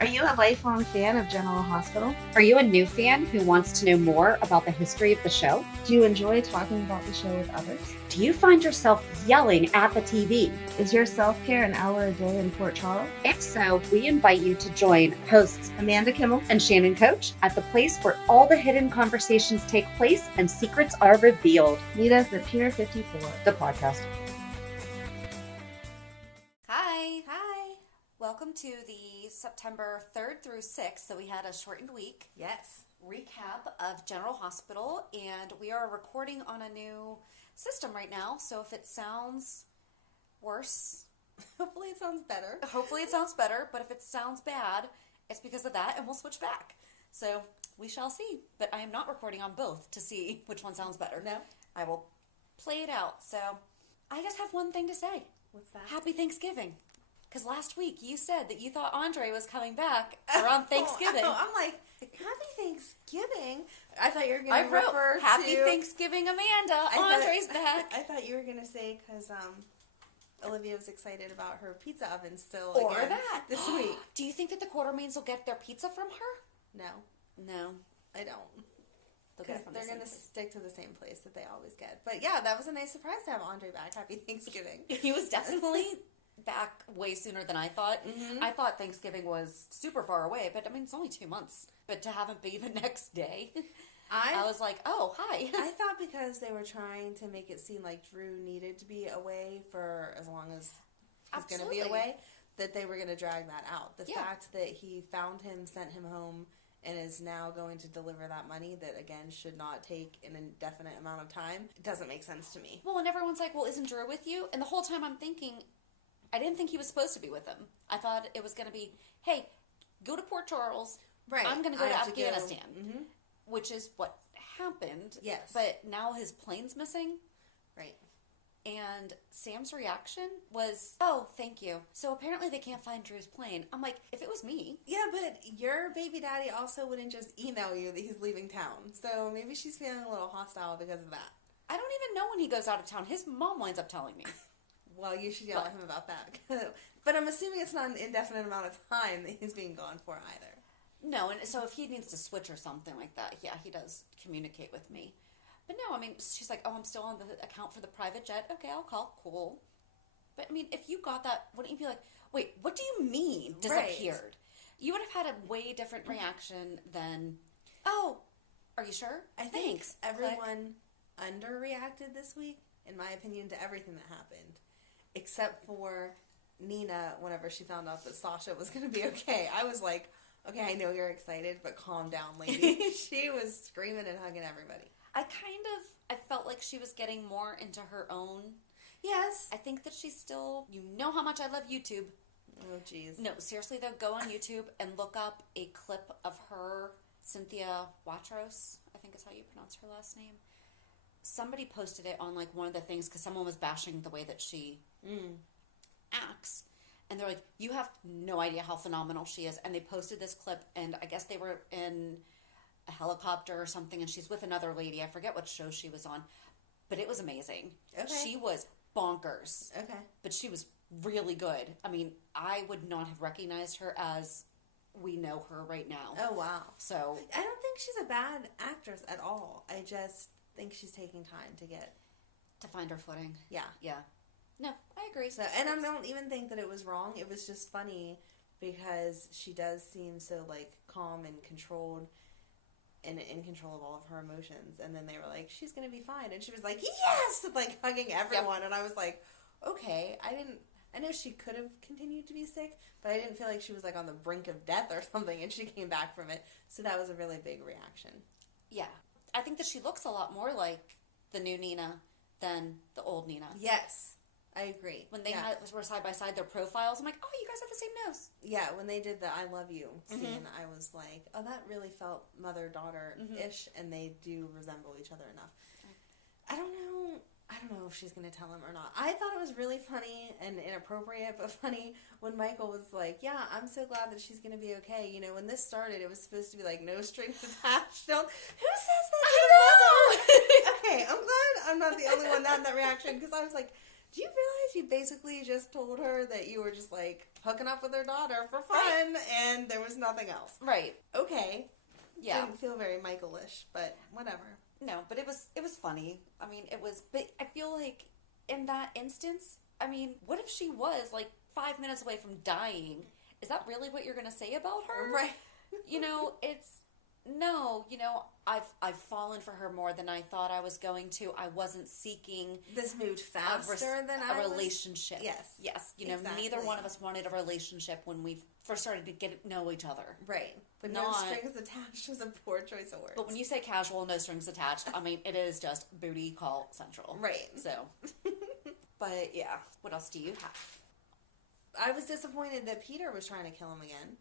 Are you a lifelong fan of General Hospital? Are you a new fan who wants to know more about the history of the show? Do you enjoy talking about the show with others? Do you find yourself yelling at the TV? Is your self-care an hour a day in Port Charles? If so, we invite you to join hosts Amanda Kimmel and Shannon Coach at the place where all the hidden conversations take place and secrets are revealed. Meet us at Pier 54, the podcast. Hi. Welcome to the September 3rd through 6th, so we had a shortened week. Yes. Recap of General Hospital, and we are recording on a new system right now, so if it sounds worse, Hopefully it sounds better. but if it sounds bad, it's because of that, and we'll switch back. So we shall see, but I am not recording on both to see which one sounds better. No? I will play it out. So I just have one thing to say. What's that? Happy Thanksgiving. Because last week you said that you thought Andre was coming back around Thanksgiving. I'm like, Happy Thanksgiving. I thought you were going I to wrote, refer Happy to... Thanksgiving, Amanda. Andre's back. I thought you were going to say because Olivia was excited about her pizza oven still Or again that. this week. Do you think that the Quartermains will get their pizza from her? No. I don't. They'll get Because it from they're the going to same stick to the same place that they always get. But yeah, that was a nice surprise to have Andre back. Happy Thanksgiving. place. He was definitely back way sooner than I thought. Mm-hmm. I thought Thanksgiving was super far away, but I mean, it's only 2 months. But to have him be the next day, I was like, oh, hi. I thought because they were trying to make it seem like Drew needed to be away for as long as he's going to be Absolutely. away, that they were going to drag that out. The Yeah. fact that he found him, sent him home, and is now going to deliver that money that, again, should not take an indefinite amount of time, it doesn't make sense to me. Well, and everyone's like, well, isn't Drew with you? And the whole time I'm thinking, I didn't think he was supposed to be with them. I thought it was going to be, hey, go to Port Charles. Right. I'm going to go I to have to go- Afghanistan, Mhm. which is what happened. Yes. But now his plane's missing. Right. And Sam's reaction was, oh, thank you. So apparently they can't find Drew's plane. I'm like, if it was me. Yeah, but your baby daddy also wouldn't just email you that he's leaving town. So maybe she's feeling a little hostile because of that. I don't even know when he goes out of town. His mom winds up telling me. Well, you should yell at him about that. But I'm assuming it's not an indefinite amount of time that he's being gone for either. No, and so if he needs to switch or something like that, yeah, he does communicate with me. But no, I mean, she's like, oh, I'm still on the account for the private jet. Okay, I'll call. Cool. But I mean, if you got that, wouldn't you be like, wait, what do you mean disappeared? Right. You would have had a way different reaction than, oh, are you sure? I think Thanks. Click. everyone underreacted this week, in my opinion, to everything that happened. Except for Nina, whenever she found out that Sasha was going to be okay. I was like, okay, I know you're excited, but calm down, lady. She was screaming and hugging everybody. I felt like she was getting more into her own. Yes. I think that she's still, you know how much I love YouTube. Oh, jeez. No, seriously though, go on YouTube and look up a clip of her, Cynthia Watros, I think is how you pronounce her last name. Somebody posted it on like one of the things because someone was bashing the way that she acts. And they're like, you have no idea how phenomenal she is. And they posted this clip, and I guess they were in a helicopter or something, and she's with another lady. I forget what show she was on, but it was amazing. Okay. She was bonkers. Okay. But she was really good. I mean, I would not have recognized her as we know her right now. Oh, wow. So, I don't think she's a bad actress at all. I just think she's taking time to get... to find her footing. Yeah. Yeah. No, I agree. So, and I don't even think that it was wrong. It was just funny because she does seem so, like, calm and controlled and in control of all of her emotions. And then they were like, she's going to be fine. And she was like, yes! Like, hugging everyone. Yep. And I was like, okay. I know she could have continued to be sick, but I didn't feel like she was, like, on the brink of death or something. And she came back from it. So that was a really big reaction. Yeah. I think that she looks a lot more like the new Nina than the old Nina. Yes. I agree. When they were side by side, their profiles, I'm like, oh, you guys have the same nose. Yeah, when they did the I love you scene, I was like, oh, that really felt mother-daughter-ish, and they do resemble each other enough. I don't know if she's going to tell him or not. I thought it was really funny and inappropriate, but funny when Michael was like, yeah, I'm so glad that she's going to be okay. You know, when this started, it was supposed to be like, no strings attached. Who says that? I know! Okay, I'm glad I'm not the only one that had that reaction, because I was like, Do you realize you basically just told her that you were just like hooking up with her daughter for fun and there was nothing else? Right. Okay. Yeah. Didn't feel very Michael-ish, but whatever. No, but it was funny. I mean, but I feel like in that instance, I mean, what if she was like 5 minutes away from dying? Is that really what you're going to say about her? Right. You know, I've fallen for her more than I thought I was going to. I wasn't seeking This moved faster than I a was. relationship. Yes. Yes. You know, Exactly. neither one of us wanted a relationship when we first started to get to know each other. Right. But no strings attached was a poor choice of words. But when you say casual, no strings attached, I mean, it is just booty call central. Right. So, but yeah, what else do you have? I was disappointed that Peter was trying to kill him again.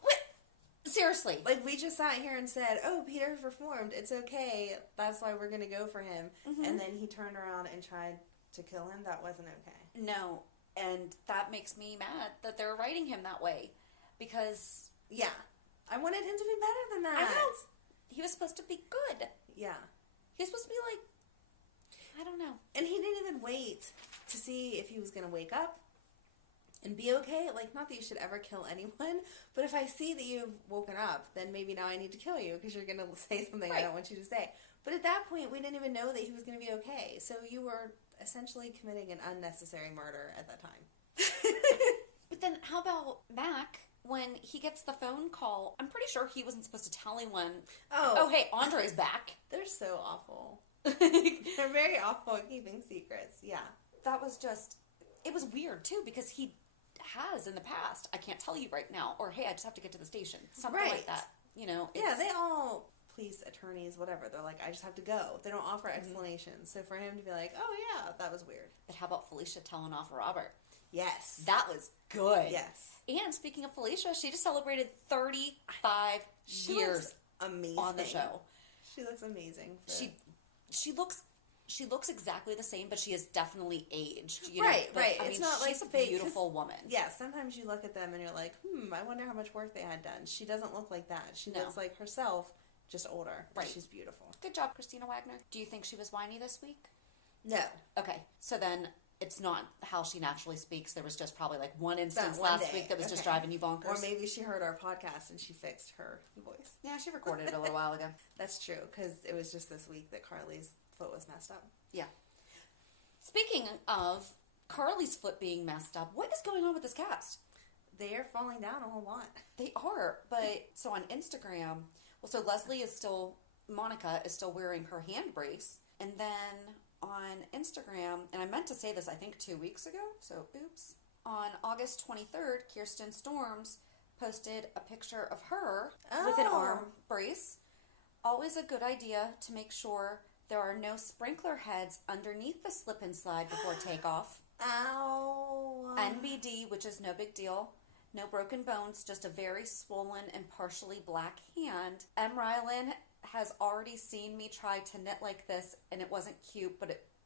What? Seriously. Like, we just sat here and said, oh, Peter's reformed. It's okay. That's why we're going to go for him. Mhm. And then he turned around and tried to kill him. That wasn't okay. No. And that makes me mad that they're writing him that way. Because Yeah. I wanted him to be better than that. I know. He was supposed to be good. Yeah. He was supposed to be like, I don't know. And he didn't even wait to see if he was going to wake up and be okay. Like, not that you should ever kill anyone, but if I see that you've woken up, then maybe now I need to kill you because you're going to say something I Right. don't want you to say. But at that point, we didn't even know that he was going to be okay. So you were essentially committing an unnecessary murder at that time. But then how about Mac? When he gets the phone call, I'm pretty sure he wasn't supposed to tell anyone. Oh, hey, Andre's back. They're so awful. That They're very awful at keeping secrets. Yeah. was just, it was weird too because he has in the past. I can't tell you right now. Or hey, I just have to get to the station. Something Right. like that. You know. Yeah, they all, police, attorneys, whatever, they're like, I just have to go. They don't offer explanations. So for him to be like, oh yeah, that was weird. But how about Felicia telling off Robert? Yes. That was good. Yes. And speaking of Felicia, she just celebrated 35 She years looks amazing. on the show. She looks amazing. She looks exactly the same, but she has definitely aged. You Right, know? But, right. I It's mean, not like she's a fake, 'cause- beautiful woman. Yeah, sometimes you look at them and you're like, I wonder how much work they had done. She doesn't look like that. She No. looks like herself, just older. But Right. She's beautiful. Good job, Christina Wagner. Do you think she was whiny this week? No. Okay, so then it's not how she naturally speaks. There was just probably like one instance one last day. week that was just Okay. driving you bonkers. Or maybe she heard our podcast and she fixed her voice. Yeah, she recorded it a little while ago. That's true, because it was just this week that Carly's foot was messed up. Yeah. Speaking of Carly's foot being messed up, what is going on with this cast? They're falling down a whole lot. They are, but so on Instagram, so Monica is still wearing her hand brace, and then on Instagram, and I meant to say this I think 2 weeks ago, so oops. On August 23rd, Kirsten Storms posted a picture of her with an Oh. arm brace. Always a good idea to make sure there are no sprinkler heads underneath the slip and slide before takeoff. Ow. NBD, which is no big deal. No broken bones, just a very swollen and partially black hand. M. Rylan has already seen me try to knit like this, and it wasn't cute,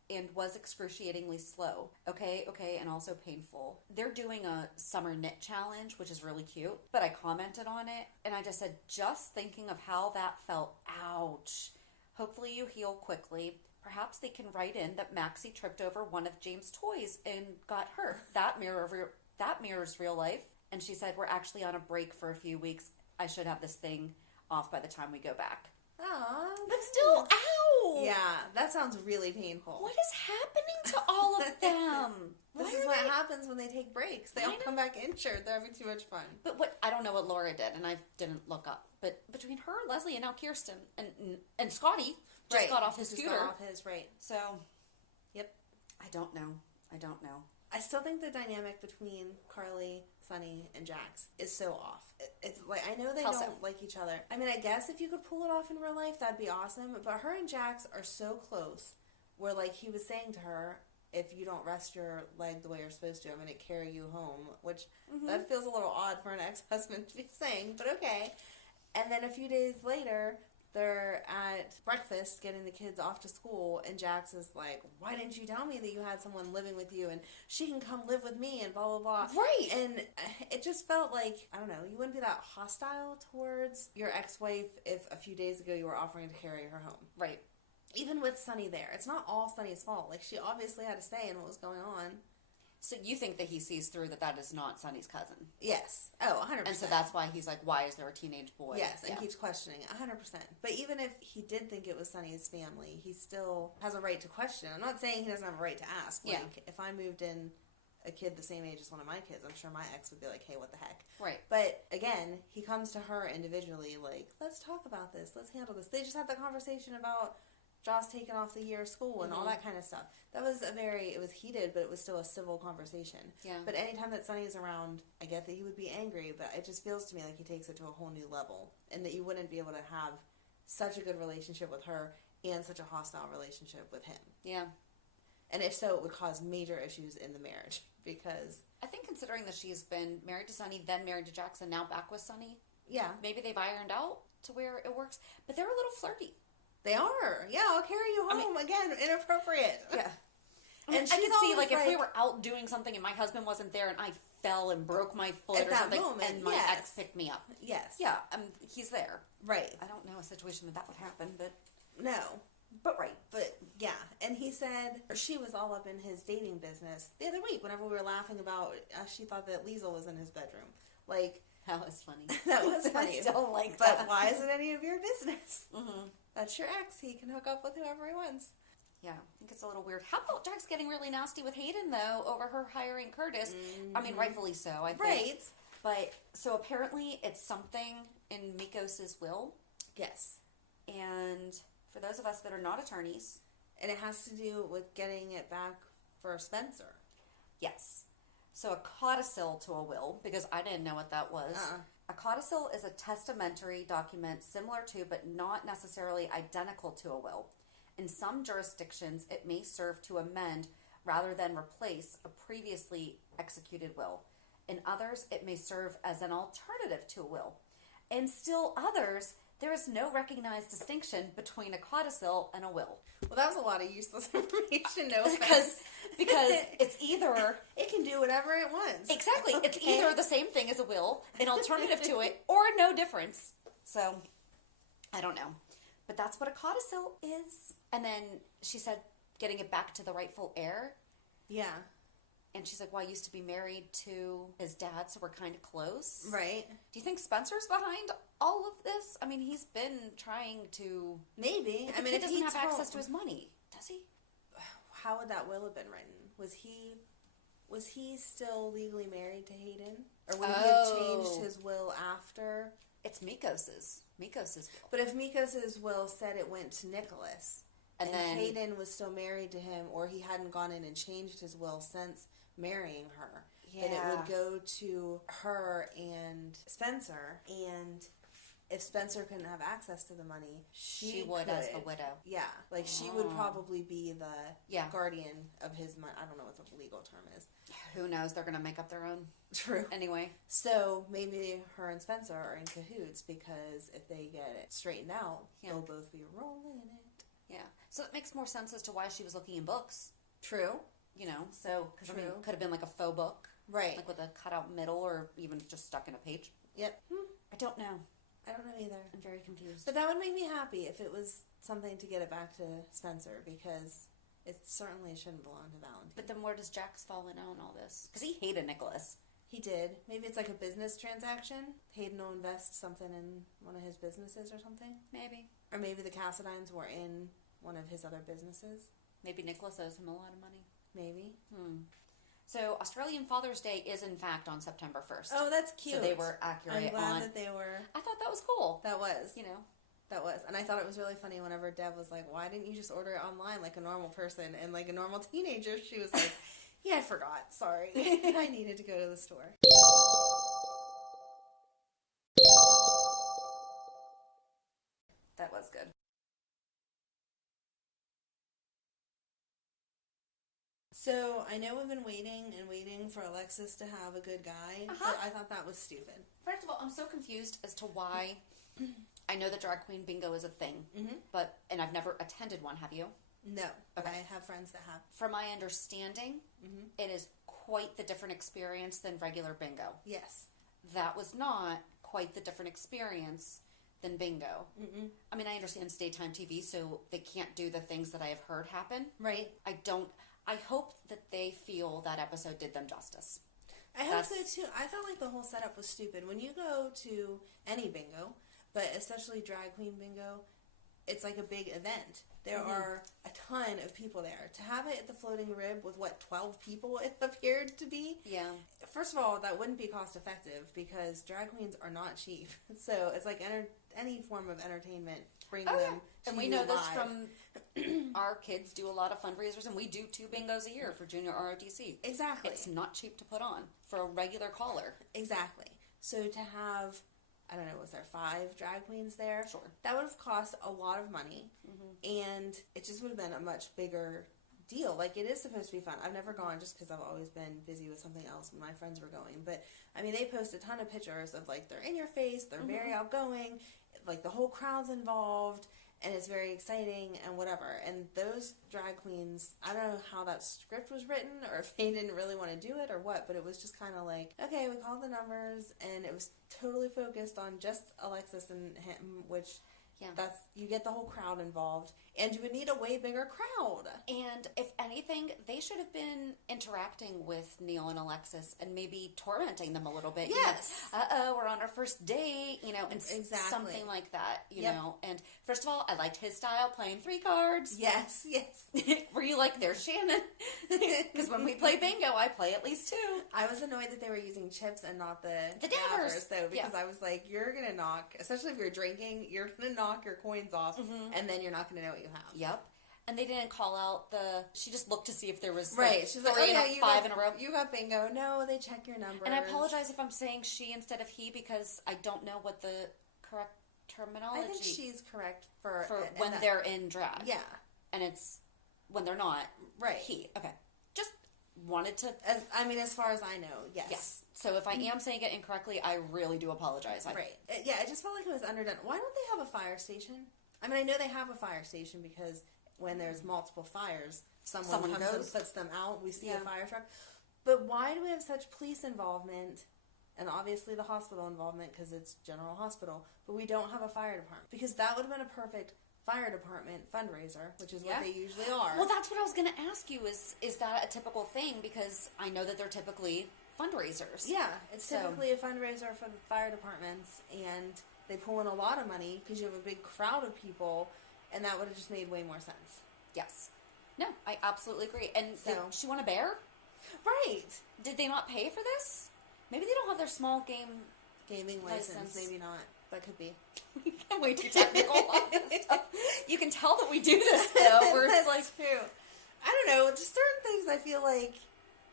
and was excruciatingly slow. Okay, and also painful. They're doing a summer knit challenge, which is really cute, but I commented on it, and I just said, just thinking of how that felt, ouch. Hopefully you heal quickly. Perhaps they can write in that Maxie tripped over one of James' toys and got hurt. That mirrors real life. And she said, we're actually on a break for a few weeks. I should have this thing off by the time we go back. Aw. But still, ow! Yeah, that sounds really painful. What is happening to all of them? This Why is are what they- happens when they take breaks. They I all know. come back injured. They're having too much fun. But I don't know what Laura did, and I didn't look up. But between her, Leslie, and now Kirsten, and Scotty just got off his Just scooter. got off his, right. So, Yep. I don't know. I still think the dynamic between Carly, Sunny, and Jax is so off. It's like, I know they How don't so? like each other. I mean, I guess if you could pull it off in real life, that'd be awesome. But her and Jax are so close, where like he was saying to her, if you don't rest your leg the way you're supposed to, I'm going to carry you home, which that feels a little odd for an ex-husband to be saying, but okay. And then a few days later, they're at breakfast getting the kids off to school, and Jax is like, why didn't you tell me that you had someone living with you, and she can come live with me, and blah, blah, blah. Right. And it just felt like, I don't know, you wouldn't be that hostile towards your ex-wife if a few days ago you were offering to carry her home. Right. even with Sunny there, it's not all Sunny's fault. Like, she obviously had a say in what was going on. So you think that he sees through that is not Sonny's cousin? Yes. Oh, 100%. And so that's why he's like, why is there a teenage boy? Yes, and Yeah. keeps questioning it, 100%. But even if he did think it was Sunny's family, he still has a right to question. I'm not saying he doesn't have a right to ask. Like, Yeah. if I moved in a kid the same age as one of my kids, I'm sure my ex would be like, hey, what the heck? Right. But again, he comes to her individually, like, let's talk about this, let's handle this. They just had the conversation about Joss taking off the year of school and all that kind of stuff. That was it was heated, but it was still a civil conversation. Yeah. But anytime that Sonny is around, I get that he would be angry, but it just feels to me like he takes it to a whole new level, and that you wouldn't be able to have such a good relationship with her and such a hostile relationship with him. Yeah. And if so, it would cause major issues in the marriage, because... I think considering that she's been married to Sonny, then married to Jackson, now back with Sonny, Yeah. maybe they've ironed out to where it works. But they're a little flirty. They are. Yeah, I'll carry you home. Again, inappropriate. Yeah. And I she's can see, always like, if we were out doing something and my husband wasn't there and I fell and broke my foot At or that something, moment, and my yes. ex picked me up. Yes. Yeah, he's there. Right. I don't know a situation that would happen, but No. right. But, yeah. And he said, or she was all up in his dating business the other week whenever we were laughing about, she thought that Liesel was in his bedroom. Like, That was funny. that was funny. I still like But that. why is it any of your business? Mm-hmm. That's your ex. He can hook up with whoever he wants. Yeah, I think it's a little weird. How about Jack's getting really nasty with Hayden, though, over her hiring Curtis? I mean, rightfully so, I think. Right. But, so apparently it's something in Mikos' will. Yes. And for those of us that are not attorneys, And it has to do with getting it back for Spencer. yes. So a codicil to a will, because I didn't know what that was. A codicil is a testamentary document similar to, but not necessarily identical to a will. In some jurisdictions, it may serve to amend rather than replace a previously executed will. In others, it may serve as an alternative to a will. In still others, there is no recognized distinction between a codicil and a will. Well, that was a lot of useless information, no offense. Because it's either... It can do whatever it wants. Exactly. It's Okay. either the same thing as a will, an alternative to it, or no difference. So, I don't know. But that's what a codicil is. And then she said getting it back to the rightful heir. Yeah. And she's like, well, I used to be married to his dad, so we're kind of close. Right. Do you think Spencer's behind all of this? I mean, he's been trying to... Maybe. But the kid doesn't have access to his money, does he? How would that will have been written? Was he still legally married to Hayden? Or would he have changed his will after? It's Mikos's will. But if Mikos' will said it went to Nicholas, And then- Hayden was still married to him, or he hadn't gone in and changed his will since marrying her, then it would go to her and Spencer, and if Spencer couldn't have access to the money, She would as the widow. Yeah, like she would probably be the Yeah. guardian of his money. I don't know what the legal term is. Who knows? They're going to make up their own. True. Anyway. So maybe her and Spencer are in cahoots, because if they get it straightened out, Yeah. they'll both be rolling in it. Yeah. So it makes more sense as to why she was looking in books, True. you know? So, because I mean, True. could have been like a faux book, Right. like with a cutout middle or even just stuck in a page. Yep. I don't know. I don't know either. I'm very confused. But that would make me happy if it was something to get it back to Spencer, because it certainly shouldn't belong to Valentine. But then where does Jax fall in on all this? Because he hated Nicholas. He did. Maybe it's like a business transaction. Hayden will invest something in one of his businesses or something. Maybe. Or maybe the Cassidines were in one of his other businesses. Maybe Nicholas owes him a lot of money. Maybe. So Australian Father's Day is in fact on September 1st. Oh, that's cute. So they were accurate I'm glad on... that they were. I thought that was cool. That was. You know. That was. And I thought it was really funny whenever Deb was like, why didn't you just order it online like a normal person? And like a normal teenager, she was like, yeah, I forgot. Sorry. I needed to go to the store. That was good. So, I know we've been waiting and waiting for Alexis to have a good guy, but I thought that was stupid. First of all, I'm so confused as to why... I know that drag queen bingo is a thing, and I've never attended one, have you? No, but Okay. I have friends that have. From my understanding, it is quite the different experience than regular bingo. Yes. That was not quite the different experience than bingo. Mm-mm. I mean, I understand it's daytime TV, so they can't do the things that I have heard happen. Right. I hope that they feel that episode did them justice. I hope so too. I felt like the whole setup was stupid. When you go to any bingo, but especially drag queen bingo, it's like a big event. There are a ton of people there. To have it at the Floating Rib with 12 people it appeared to be. Yeah. First of all, that wouldn't be cost effective because drag queens are not cheap. So it's like any form of entertainment. Bring them. To And we you know this live. from our kids do a lot of fundraisers, and we do 2 bingos a year for Junior ROTC. Exactly. It's not cheap to put on for a regular caller. Exactly. So to have, I don't know, was there 5 drag queens there? Sure. That would have cost a lot of money, and it just would have been a much bigger deal. Like, it is supposed to be fun. I've never gone just because I've always been busy with something else when my friends were going. But, I mean, they post a ton of pictures of, like, they're in your face, they're very outgoing, like, the whole crowd's involved, and it's very exciting and whatever. And those drag queens, I don't know how that script was written or if they didn't really want to do it or what, but it was just kind of like, okay, we called the numbers, and it was totally focused on just Alexis and him, which you get the whole crowd involved, and you would need a way bigger crowd. And if anything, they should have been interacting with Neil and Alexis and maybe tormenting them a little bit. Yes. You know, we're on our first date, you know, and Exactly. something like that, you know. And first of all, I liked his style, playing 3 cards. Yes. Were you like, there's Shannon? Because when we play bingo, I play at least 2. I was annoyed that they were using chips and not the daggers. though, because I was like, you're going to knock, especially if you're drinking, you're going to knock your coins off, and then you're not going to know what you have. Yep. And they didn't call out she just looked to see if there was Right. like She's like, 3 oh, yeah, and you 5 got, in a row. You got bingo. No, they check your numbers. And I apologize if I'm saying she instead of he because I don't know what the correct terminology. I think she's correct for when they're in drag. Yeah. And it's when they're not. Right. He. Okay. Just wanted to. As far as I know, yes. Yes. So if I am saying it incorrectly, I really do apologize. Right. Yeah, it just felt like it was underdone. Why don't they have a fire station? I mean, I know they have a fire station because when there's multiple fires, someone comes and puts them out. We see a fire truck. But why do we have such police involvement and obviously the hospital involvement because it's General Hospital, but we don't have a fire department? Because that would have been a perfect fire department fundraiser, which is what they usually are. Well, that's what I was going to ask you is that a typical thing? Because I know that they're typically fundraisers. Yeah, it's typically a fundraiser for the fire departments, and they pull in a lot of money because you have a big crowd of people, and that would have just made way more sense. Yes. No, I absolutely agree. And did she want a bear? Right. Did they not pay for this? Maybe they don't have their small gaming license. Maybe not. That could be. I'm way too technical on this stuff. You can tell that we do this though. Where it's like true. I don't know. Just certain things I feel like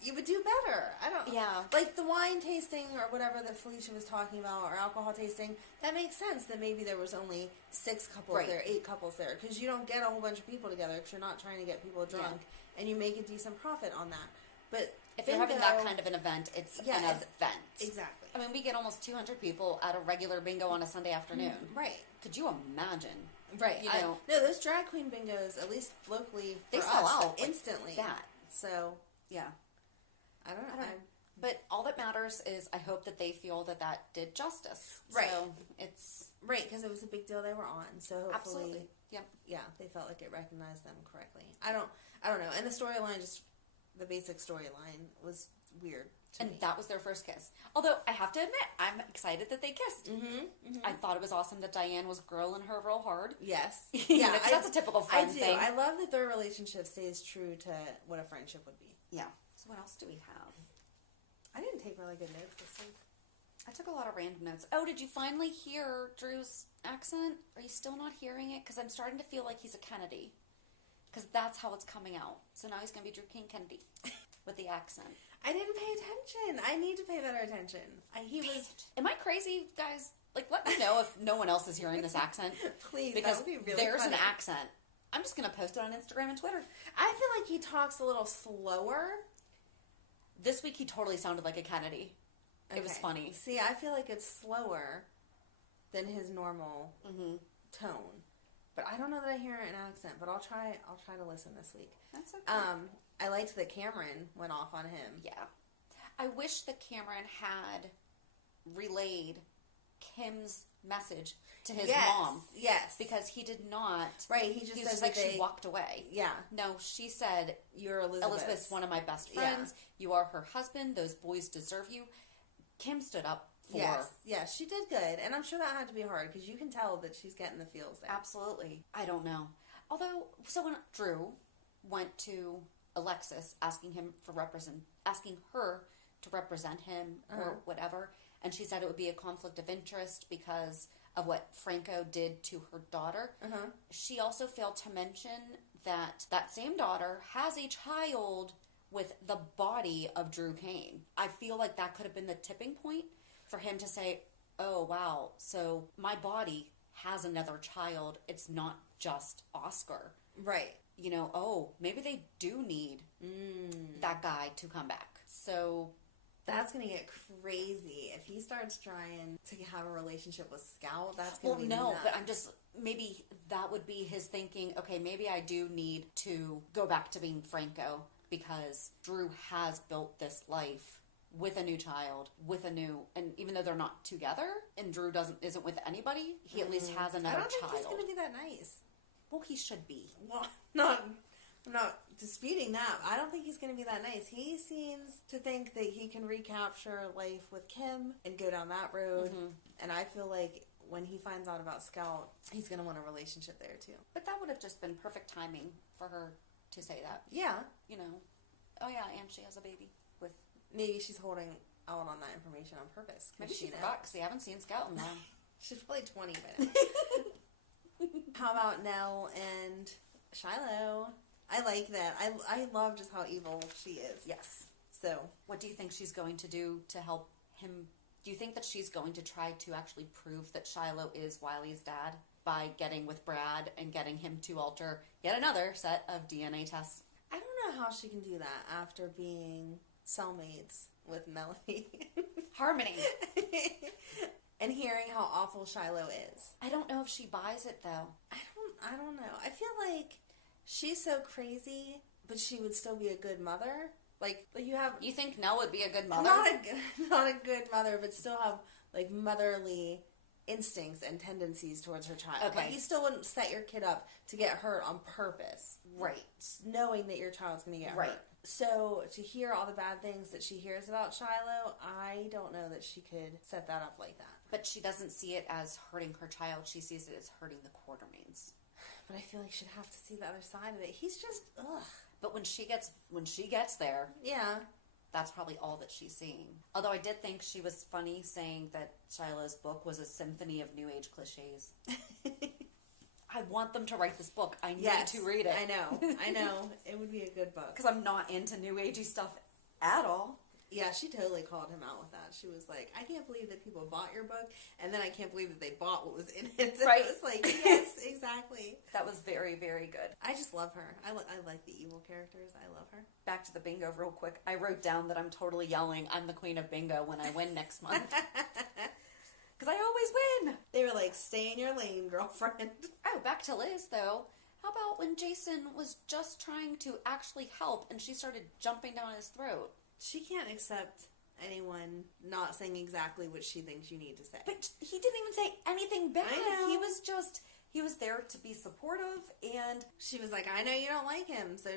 you would do better. I don't. Yeah. Like the wine tasting or whatever that Felicia was talking about, or alcohol tasting. That makes sense. That maybe there was only 6 couples there, 8 couples there, because you don't get a whole bunch of people together because you're not trying to get people drunk, and you make a decent profit on that. But if you're having that kind of an event, it's an event. Exactly. I mean, we get almost 200 people at a regular bingo on a Sunday afternoon. Right. Could you imagine? Right. You know, no, those drag queen bingos, at least locally, they for sell us, out instantly. That. So yeah. I don't know. But all that matters is I hope that they feel that did justice. Right. So it's right, because it was a big deal they were on. So hopefully, absolutely. Yeah, they felt like it recognized them correctly. I don't know. And the storyline, just the basic storyline, was weird to me. That was their first kiss. Although I have to admit, I'm excited that they kissed. I thought it was awesome that Diane was grilling her real hard. Yes. Yeah, because that's a typical friend thing. I love that their relationship stays true to what a friendship would be. Yeah. So what else do we have? I didn't take really good notes this week. I took a lot of random notes. Oh, did you finally hear Drew's accent? Are you still not hearing it? Because I'm starting to feel like he's a Kennedy. Because that's how it's coming out. So now he's going to be Drew King Kennedy with the accent. I didn't pay attention. I need to pay better attention. Am I crazy, guys? Like, let me know if no one else is hearing this accent. Please, because that would be really there's funny. an accent. I'm just going to post it on Instagram and Twitter. I feel like he talks a little slower. This week he totally sounded like a Kennedy. Okay. It was funny. See, I feel like it's slower than his normal tone. But I don't know that I hear an accent, but I'll try to listen this week. That's okay. I liked that Cameron went off on him. Yeah. I wish that Cameron had relayed Kim's message to his Yes. mom. Yes. Because he did not. Right, he just He said was just that like, she walked away. Yeah. No, she said, You're Elizabeth. Elizabeth's one of my best Yeah. friends. You are her husband. Those boys deserve you. Kim stood up for. Yes, she did good. And I'm sure that had to be hard because you can tell that she's getting the feels there. Absolutely. I don't know. Although, so when Drew went to Alexis asking her to represent him or whatever, and she said it would be a conflict of interest because of what Franco did to her daughter. She also failed to mention that that same daughter has a child with the body of Drew Kane. I feel like that could have been the tipping point for him to say, oh, wow, so my body has another child. It's not just Oscar. Right. You know, oh, maybe they do need that guy to come back. So That's going to get crazy. If he starts trying to have a relationship with Scout, that's going to be nuts. but I'm just, maybe that would be his thinking, okay, maybe I do need to go back to being Franco because Drew has built this life with a new child, and even though they're not together, and Drew isn't with anybody, he at least has another I don't think child. he's going to be that nice. Well, he should be. Well, I'm not disputing that. I don't think he's going to be that nice. He seems to think that he can recapture life with Kim and go down that road. And I feel like when he finds out about Scout, he's going to want a relationship there too. But that would have just been perfect timing for her to say that. Yeah. You know, oh yeah, and she has a baby with... Maybe she's holding out on that information on purpose. Maybe she forgot because we haven't seen Scout in a while. She's probably 20 by now. How about Nell and Shiloh? I like that. I love just how evil she is. Yes. So, What do you think she's going to do to help him? Do you think that she's going to try to actually prove that Shiloh is Wiley's dad by getting with Brad and getting him to alter yet another set of DNA tests? I don't know how she can do that after being cellmates with Melanie. Harmony. And hearing how awful Shiloh is. I don't know if she buys it though. I don't know. I feel like she's so crazy, but she would still be a good mother. Like you have You think Nell would be a good mother? not a good mother, but still have like motherly instincts and tendencies towards her child. Okay. Like you still wouldn't set your kid up to get hurt on purpose. Right. Knowing that your child's going to get Right. hurt. So to hear all the bad things that she hears about Shiloh, I don't know that she could set that up like that. But she doesn't see it as hurting her child. She sees it as hurting the Quartermains. But I feel like she'd have to see the other side of it. He's just, ugh. But when she gets there, Yeah. that's probably all that she's seeing. Although I did think she was funny saying that Shiloh's book was a symphony of New Age cliches. I want them to write this book. I need to read it. I know. It would be a good book. Because I'm not into New Agey stuff at all. Yeah, she totally called him out with that. She was like, I can't believe that people bought your book, and then I can't believe that they bought what was in it. So Right. It was like, yes, exactly. That was very, very good. I just love her. I like the evil characters. I love her. Back to the bingo real quick. I wrote down that I'm totally yelling, I'm the queen of bingo when I win next month. Because I always win. They were like, stay in your lane, girlfriend. Oh, back to Liz, though. How about when Jason was just trying to actually help and she started jumping down his throat? She can't accept anyone not saying exactly what she thinks you need to say. But he didn't even say anything bad. I know. He was there to be supportive, and She was like, I know you don't like him, so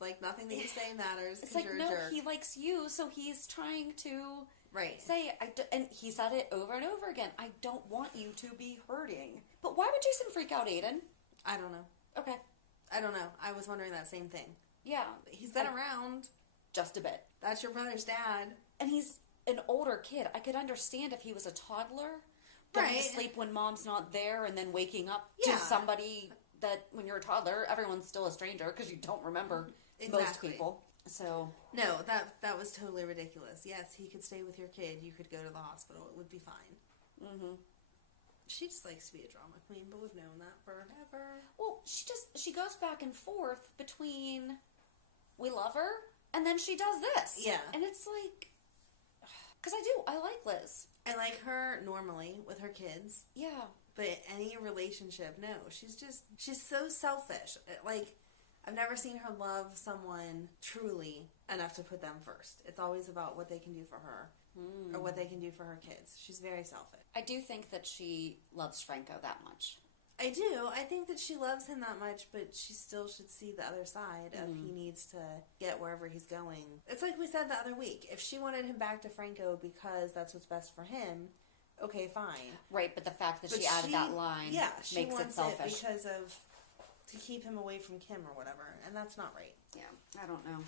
like nothing that you say matters. it's 'Cause like, you're a no, jerk. he likes you, so he's trying to Right. say, and he said it over and over again, I don't want you to be hurting. But why would Jason freak out, Aiden? I don't know. Okay. I don't know. I was wondering that same thing. Yeah. He's been around. Just a bit. That's your brother's dad. And he's an older kid. I could understand if he was a toddler, going to Right. sleep when mom's not there and then waking up Yeah. to somebody that when you're a toddler, everyone's still a stranger because you don't remember most Exactly. people. So, No, that was totally ridiculous. Yes, he could stay with your kid. You could go to the hospital. It would be fine. mm-hmm. She just likes to be a drama queen, but we've known that forever. Well, she goes back and forth between we love her and then she does this. Yeah. And it's like, because I like Liz. I like her normally with her kids, Yeah. but any relationship, no. She's so selfish. Like, I've never seen her love someone truly enough to put them first. It's always about what they can do for her. or what they can do for her kids. She's very selfish. I do think that she loves Franco that much. I do. I think that she loves him that much, but she still should see the other side of he needs to get wherever he's going. It's like we said the other week. If she wanted him back to Franco because that's what's best for him, okay, fine. Right, but the fact that she added that line she makes wants it selfish. because of to keep him away from Kim or whatever, and that's not right. Yeah, I don't know.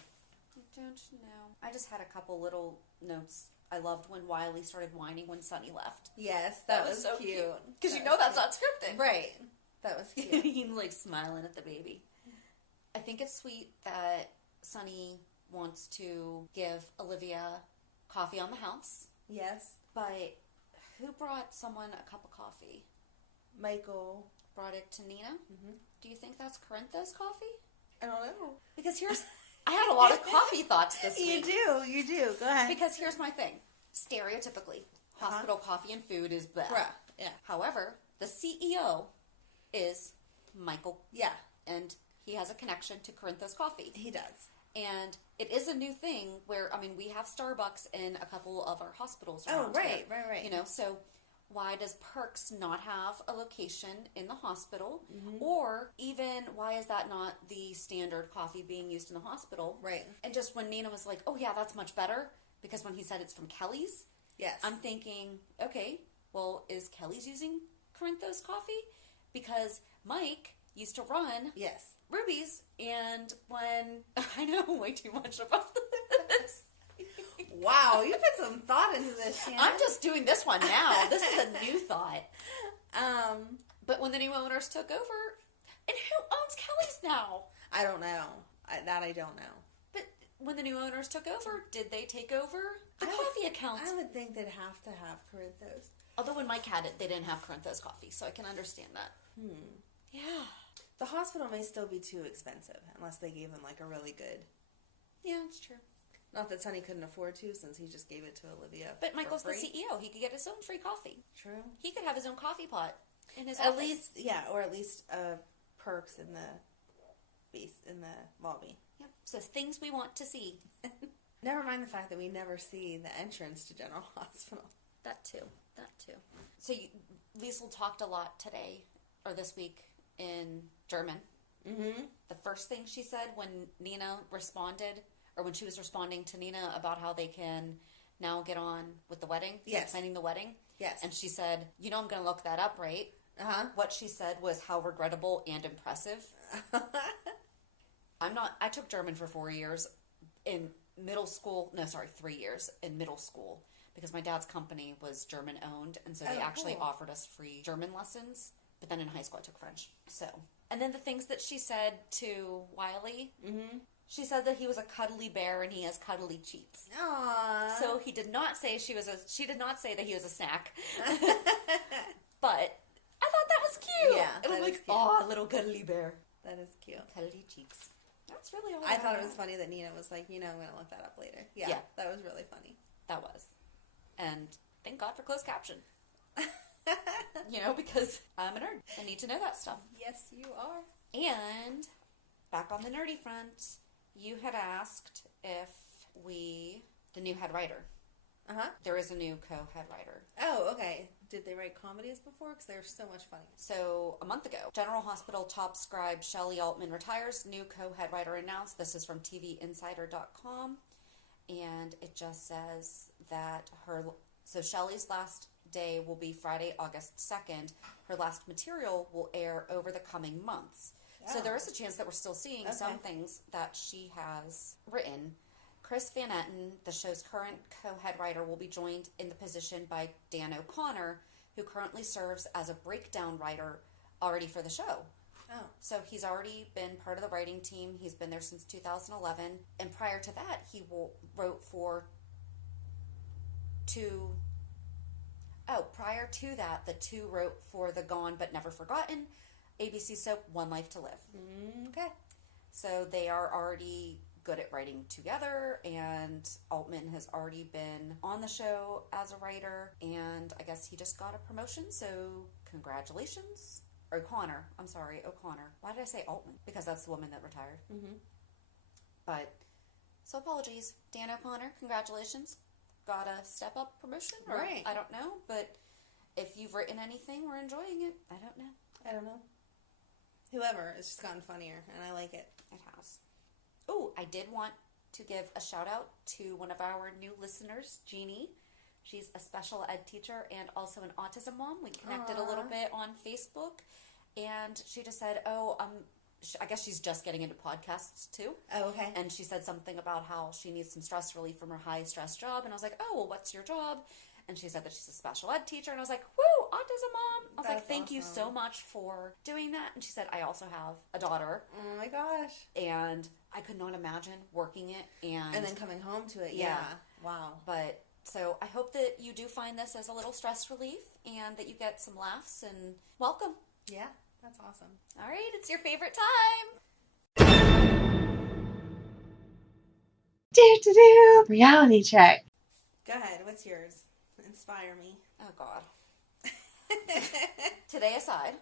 I don't know. I just had a couple little notes. I loved when Wiley started whining when Sonny left. Yes, That was so cute. Because you know that's not scripted. Right. That was cute. He's like smiling at the baby. I think it's sweet that Sonny wants to give Olivia coffee on the house. Yes. But who brought someone a cup of coffee? Michael. Brought it to Nina? Mm-hmm. Do you think that's Corinthos coffee? I don't know. Because I had a lot of coffee thoughts this week. You do. Go ahead. Because here's my thing. Stereotypically, hospital coffee and food is bad. Bruh. Yeah. However, the CEO is Michael. Yeah. And he has a connection to Corinthos Coffee. He does. And it is a new thing where, I mean, we have Starbucks in a couple of our hospitals. Oh, around right, here, right. You know, so why does Perks not have a location in the hospital? Mm-hmm. Or even, why is that not the standard coffee being used in the hospital? Right. And just when Nina was like, oh yeah, that's much better, because when he said it's from Kelly's, Yes. I'm thinking, okay, well, is Kelly's using Corinthos Coffee? Because Mike used to run Yes. Ruby's, and when I know way too much about this. Wow, you put some thought into this, Shannon. I'm just doing this one now. This is a new thought. But when the new owners took over, and who owns Kelly's now? I don't know. I don't know. But when the new owners took over, did they take over the coffee account? I would think they'd have to have Corinthos. Although when Mike had it, they didn't have Corinthos Coffee, so I can understand that. Yeah. The hospital may still be too expensive unless they gave them like a really good. Yeah, it's true. Not that Sonny couldn't afford to, since he just gave it to Olivia. But Michael's for the free. CEO. He could get his own free coffee. True. He could have his own coffee pot in his At office. least, yeah, or at least Perks in the lobby. Yep. So things we want to see. Never mind the fact that we never see the entrance to General Hospital. That too. So Liesl talked a lot today, or this week, in German. Mm-hmm. The first thing she said when Nina responded, or when she was responding to Nina about how they can now get on with the wedding, Yes. planning the wedding. Yes. And she said, you know I'm going to look that up, right? Uh-huh. What she said was how regrettable and impressive. I took German for 4 years in middle school. No, sorry, 3 years in middle school, because my dad's company was German owned, and so they actually cool. offered us free German lessons. But then in high school I took French. So, and then the things that she said to Wiley, she said that he was a cuddly bear and he has cuddly cheeks. Aww. So she did not say that he was a snack. But I thought that was cute. Yeah, it was that like, is cute. oh, little cuddly bear. That is cute. Cuddly cheeks. That's really all I thought it had. was funny that Nina was like, I'm going to look that up later. Yeah, Yeah. that was really funny. That was. And thank God for closed caption. Because I'm a nerd. I need to know that stuff. Yes, you are. And back on the nerdy front, you had asked if the new head writer. Uh-huh. There is a new co-head writer. Oh, okay. Did they write comedies before? Because they're so much funny. So, a month ago, General Hospital top scribe Shelley Altman retires. New co-head writer announced. This is from TVinsider.com. And it just says that Shelley's last day will be Friday, August 2nd. Her last material will air over the coming months. So Oh. there is a chance that we're still seeing some things that she has written. Chris Van Etten, the show's current co-head writer, will be joined in the position by Dan O'Connor, who currently serves as a breakdown writer already for the show. Oh. So he's already been part of the writing team. He's been there since 2011. And prior to that, he wrote for prior to that, the two wrote for the Gone But Never Forgotten ABC soap One Life to Live. Okay. So they are already good at writing together, and Altman has already been on the show as a writer, and I guess he just got a promotion, so congratulations. O'Connor. Why did I say Altman? Because that's the woman that retired. Mm-hmm. But, so apologies. Dan O'Connor, congratulations. got a step up promotion, or Right. I don't know. But if you've written anything, we're enjoying it. I don't know. I don't know. Whoever, it's just gotten funnier, and I like it. It has. Oh, I did want to give a shout out to one of our new listeners, Jeannie. She's a special ed teacher and also an autism mom. We connected a little Aw. bit on Facebook, and she just said, I guess she's just getting into podcasts too. Oh, okay. And she said something about how she needs some stress relief from her high stress job. And I was like, oh, well, what's your job? And she said that she's a special ed teacher. And I was like, woo, autism mom. I was like, That's thank you awesome. so much for doing that. And she said, I also have a daughter. Oh my gosh. And I could not imagine working it. And then coming home to it, Yeah. yeah. Wow. But so I hope that you do find this as a little stress relief and that you get some laughs, and welcome. Yeah, that's awesome. All right, it's your favorite time. Do reality check. Go ahead, what's yours? Inspire me. Oh, God. Today aside,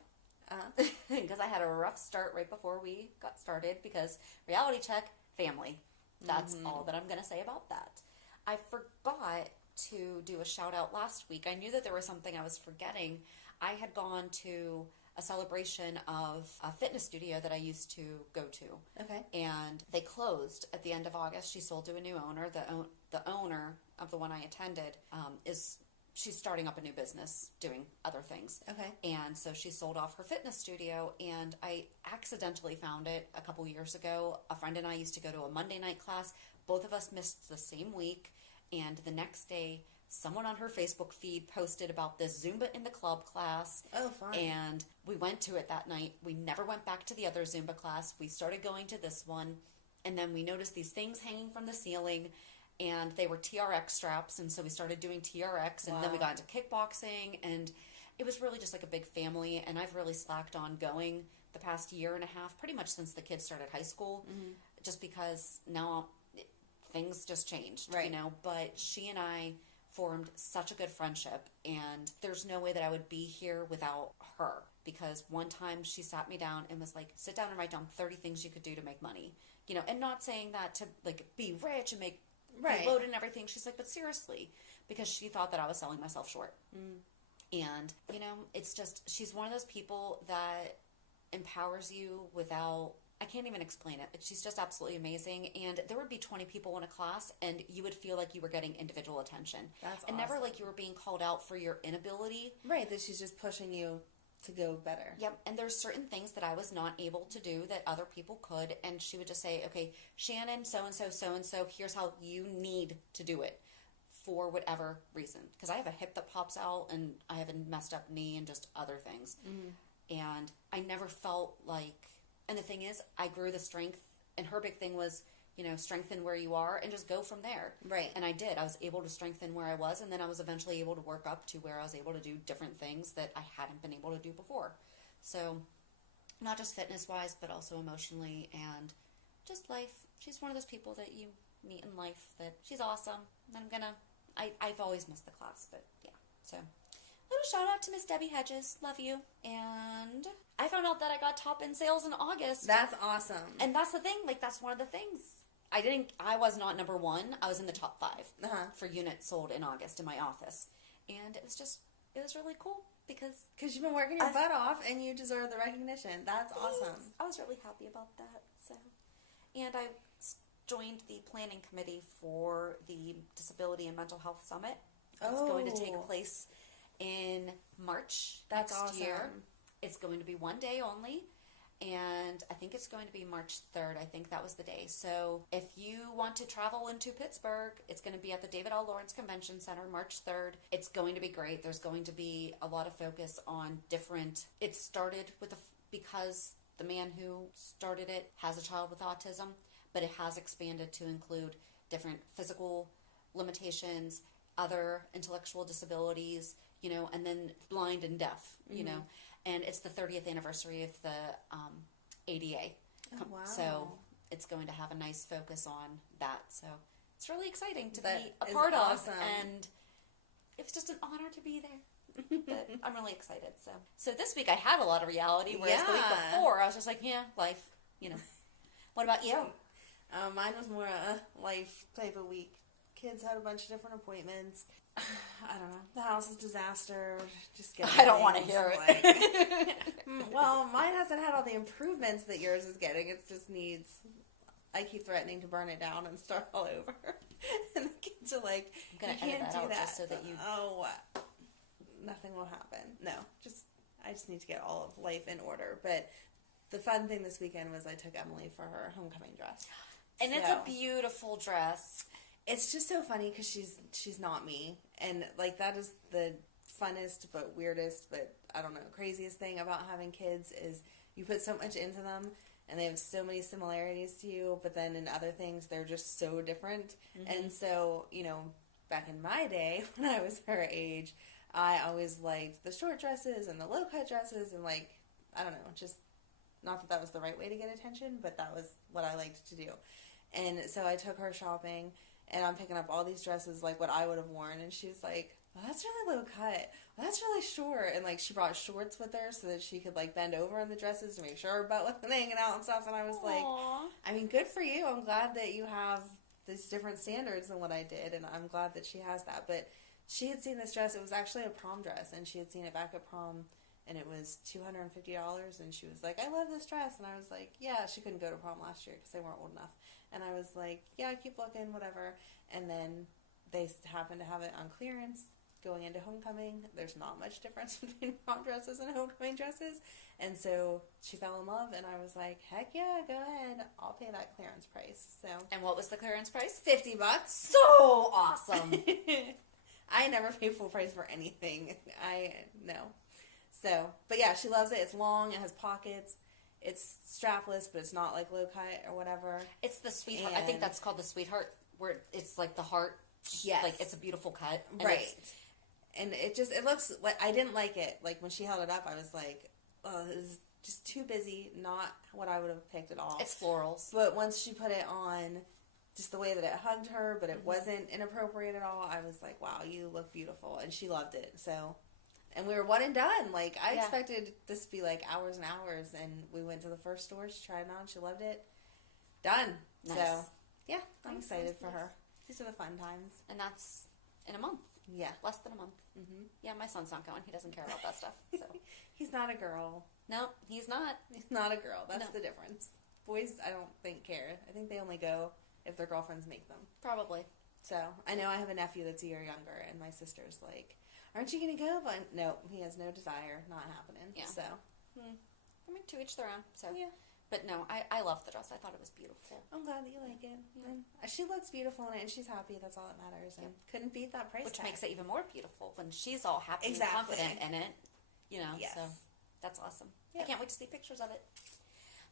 because I had a rough start right before we got started, because reality check, family. That's all that I'm going to say about that. I forgot to do a shout out last week. I knew that there was something I was forgetting. I had gone to a celebration of a fitness studio that I used to go to. Okay. And they closed at the end of August. She sold to a new owner. The owner of the one I attended she's starting up a new business doing other things. Okay. And so she sold off her fitness studio, and I accidentally found it a couple years ago. A friend and I used to go to a Monday night class. Both of us missed the same week, and the next day, someone on her Facebook feed posted about this Zumba in the Club class. Oh, fun. And we went to it that night. We never went back to the other Zumba class. We started going to this one, and then we noticed these things hanging from the ceiling, and they were TRX straps, and so we started doing TRX, and then we Wow. got into kickboxing, and it was really just like a big family, and I've really slacked on going the past year and a half, pretty much since the kids started high school, just because now things just changed, Right. you know, but she and I formed such a good friendship, and there's no way that I would be here without her, because one time she sat me down and was like, sit down and write down 30 things you could do to make money, you know, and not saying that to like be rich and make Right. load and everything. She's like, but seriously, because she thought that I was selling myself short. And, you know, it's just, she's one of those people that empowers you without, I can't even explain it. She's just absolutely amazing. And there would be 20 people in a class, and you would feel like you were getting individual attention. That's and never awesome. like you were being called out for your inability. Right, that she's just pushing you to go better. Yep, and there's certain things that I was not able to do that other people could, and she would just say, okay, Shannon, so-and-so, here's how you need to do it for whatever reason. Because I have a hip that pops out, and I have a messed up knee, and just other things. And I never felt like, and the thing is, I grew the strength, and her big thing was, you know, strengthen where you are and just go from there. Right. And I did. I was able to strengthen where I was, and then I was eventually able to work up to where I was able to do different things that I hadn't been able to do before. So, not just fitness-wise, but also emotionally and just life. She's one of those people that you meet in life that she's awesome. I've always missed the class, but yeah. So, little shout out to Miss Debbie Hedges. Love you. And I found out that I got top in sales in August. That's awesome. And that's the thing, like, that's one of the things. I was not number one. I was in the top 5 for units sold in August in my office. And it was really cool because Because you've been working your butt off and you deserve the recognition. That's awesome. I was really happy about that. So, and I joined the planning committee for the Disability and Mental Health Summit. It's going to take Oh. place in March That's next year. awesome. It's going to be one day only, and I think it's going to be March 3rd. I think that was the day. So if you want to travel into Pittsburgh, it's going to be at the David L. Lawrence Convention Center, March 3rd. It's going to be great. There's going to be a lot of focus on different... It started with because the man who started it has a child with autism, but it has expanded to include different physical limitations, other intellectual disabilities, you know, and then blind and deaf, you know. And it's the 30th anniversary of the ADA. Oh, wow. So it's going to have a nice focus on that. So it's really exciting to That be a is part awesome. of. And it's just an honor to be there. But I'm really excited. So this week I had a lot of reality, whereas the week Yeah. before I was just like, yeah, life, you know. What about you? Mine was more a life type of week. Kids had a bunch of different appointments. I don't know. The house is a disaster. Just getting I don't want to things, hear like- it. Well, mine hasn't had all the improvements that yours is getting. It just needs... I keep threatening to burn it down and start all over. And the kids are like, I'm going you to edit can't that do out that. just so that you... Oh, nothing will happen. No, I just need to get all of life in order. But the fun thing this weekend was I took Emily for her homecoming dress. And it's a beautiful dress. It's just so funny because she's not me. And, like, that is the funnest but weirdest but, I don't know, craziest thing about having kids is you put so much into them and they have so many similarities to you, but then in other things they're just so different. Mm-hmm. And so, you know, back in my day when I was her age, I always liked the short dresses and the low-cut dresses and, like, I don't know, just not that was the right way to get attention, but that was what I liked to do. And so I took her shopping, and I'm picking up all these dresses, like what I would have worn, and she's like, well, that's really low-cut. Well, that's really short. And, like, she brought shorts with her so that she could, like, bend over in the dresses to make sure her butt wasn't hanging out and stuff. And I was like, I mean, good for you. I'm glad that you have these different standards than what I did, and I'm glad that she has that. But she had seen this dress. It was actually a prom dress, and she had seen it back at prom, and it was $250, and she was like, I love this dress. And I was like, yeah, she couldn't go to prom last year because they weren't old enough. And I was like, yeah, keep looking, whatever. And then they happened to have it on clearance going into homecoming. There's not much difference between prom dresses and homecoming dresses. And so she fell in love, and I was like, heck yeah, go ahead. I'll pay that clearance price. So. And what was the clearance price? $50. So awesome. I never pay full price for anything. No. So, but yeah, she loves it. It's long. It has pockets. It's strapless, but it's not like low cut or whatever. It's the sweetheart. I think that's called the sweetheart, where it's like the heart. Yes. Like it's a beautiful cut. Right. And it looks like, I didn't like it. Like when she held it up, I was like, oh, this is just too busy. Not what I would have picked at all. It's florals. But once she put it on, just the way that it hugged her, but it wasn't inappropriate at all, I was like, wow, you look beautiful. And she loved it. So, and we were one and done. Like, I expected this to be like hours and hours. And we went to the first store. She tried it on. She loved it. Done. Nice. So, yeah, I'm Nice, excited nice, for nice. her. These are the fun times. And that's in a month. Yeah. Less than a month. Mm-hmm. Yeah, my son's not going. He doesn't care about that stuff. So. He's not a girl. No, he's not. He's not a girl. That's No. the difference. Boys, I don't think care. I think they only go if their girlfriends make them. Probably. So, I know I have a nephew that's a year younger, and my sister's like, aren't you going to go? But no, he has no desire. Not happening. Yeah. So. I mean, to each their own. So. Yeah. But no, I love the dress. I thought it was beautiful. I'm glad that you like it. Yeah. And she looks beautiful in it, and she's happy. That's all that matters. And couldn't beat that price Which tag. makes it even more beautiful when she's all happy Exactly. and confident in it. You know, Yes. so that's awesome. I Yep. can't wait to see pictures of it.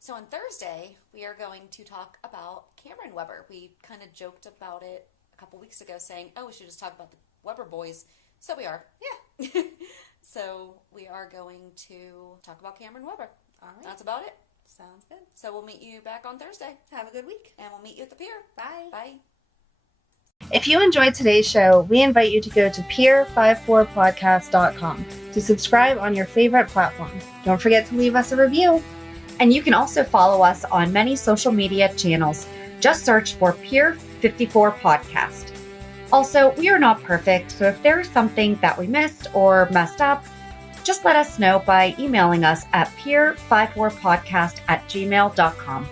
So on Thursday, we are going to talk about Cameron Weber. We kind of joked about it a couple weeks ago saying, oh, we should just talk about the Weber boys. So we are. Yeah. So we are going to talk about Cameron Weber. All right. That's about it. Sounds good. So we'll meet you back on Thursday. Have a good week. And we'll meet you at the pier. Bye. Bye. If you enjoyed today's show, we invite you to go to pier54podcast.com to subscribe on your favorite platform. Don't forget to leave us a review. And you can also follow us on many social media channels. Just search for Pier 54 Podcast. Also, we are not perfect, so if there is something that we missed or messed up, just let us know by emailing us at pier54podcast@gmail.com.